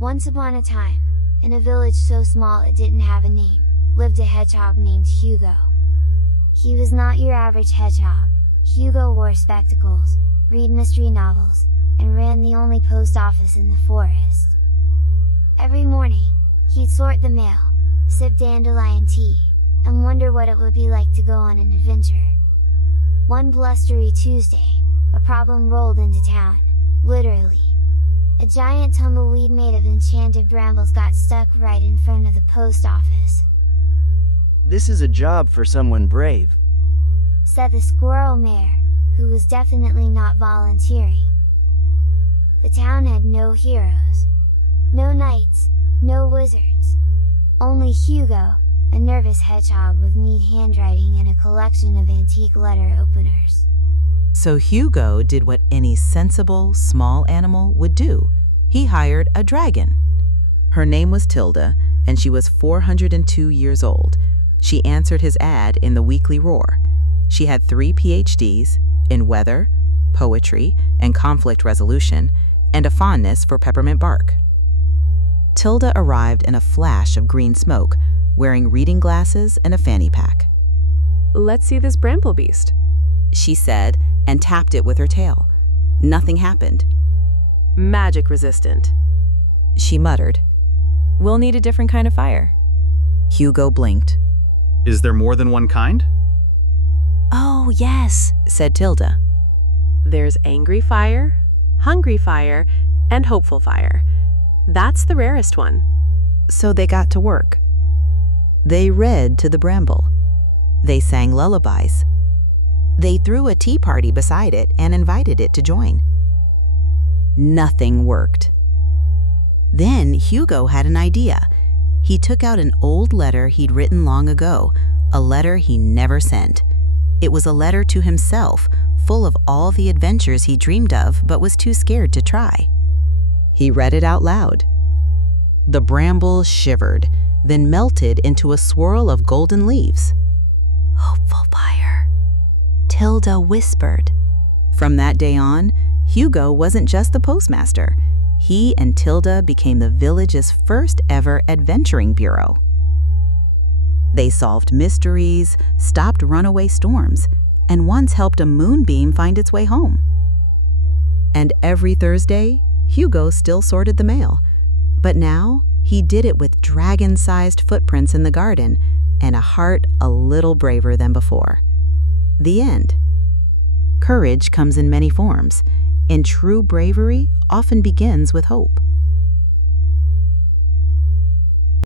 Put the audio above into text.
Once upon a time, in a village so small it didn't have a name, lived a hedgehog named Hugo. He was not your average hedgehog. Hugo wore spectacles, read mystery novels, and ran the only post office in the forest. Every morning, he'd sort the mail, sip dandelion tea, and wonder what it would be like to go on an adventure. One blustery Tuesday, a problem rolled into town, literally. A giant tumbleweed made of enchanted brambles got stuck right in front of the post office. "This is a job for someone brave," said the squirrel mayor, who was definitely not volunteering. The town had no heroes. No knights, no wizards. Only Hugo, a nervous hedgehog with neat handwriting and a collection of antique letter openers. So Hugo did what any sensible, small animal would do. He hired a dragon. Her name was Tilda, and she was 402 years old. She answered his ad in the Weekly Roar. She had 3 PhDs in weather, poetry, and conflict resolution, and a fondness for peppermint bark. Tilda arrived in a flash of green smoke, wearing reading glasses and a fanny pack. "Let's see this bramble beast," she said, and tapped it with her tail. Nothing happened. "Magic resistant," she muttered. "We'll need a different kind of fire." Hugo blinked. "Is there more than one kind?" "Oh, yes," said Tilda. "There's angry fire, hungry fire, and hopeful fire. That's the rarest one." So they got to work. They read to the bramble. They sang lullabies. They threw a tea party beside it and invited it to join. Nothing worked. Then Hugo had an idea. He took out an old letter he'd written long ago, a letter he never sent. It was a letter to himself, full of all the adventures he dreamed of but was too scared to try. He read it out loud. The bramble shivered, then melted into a swirl of golden leaves. "Hopeful fire," Tilda whispered. From that day on, Hugo wasn't just the postmaster. He and Tilda became the village's first ever adventuring bureau. They solved mysteries, stopped runaway storms, and once helped a moonbeam find its way home. And every Thursday, Hugo still sorted the mail, but now he did it with dragon-sized footprints in the garden and a heart a little braver than before. The end. Courage comes in many forms, and true bravery often begins with hope.